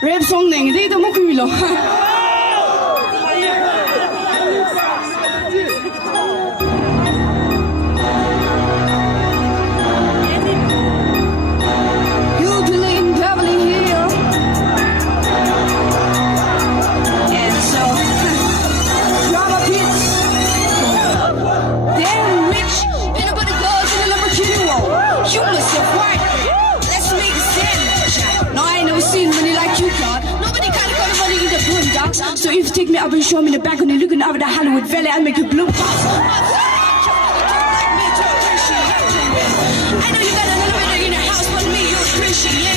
rap song này thế tôi mất quỳ rồi. Usually in Beverly Hills, and so drama pits. Damn rich, better put the girls in the Lamborghini roll. You must have white. Let's make a sandwich. No, I ain't never seen money like you, God. Nobody kinda got the money in the boondocks. So if you take me up and show me the back when you're looking over the Hollywood Valley, I'll make you blue pops. I know you got an elevator in your house, but me, you appreciate.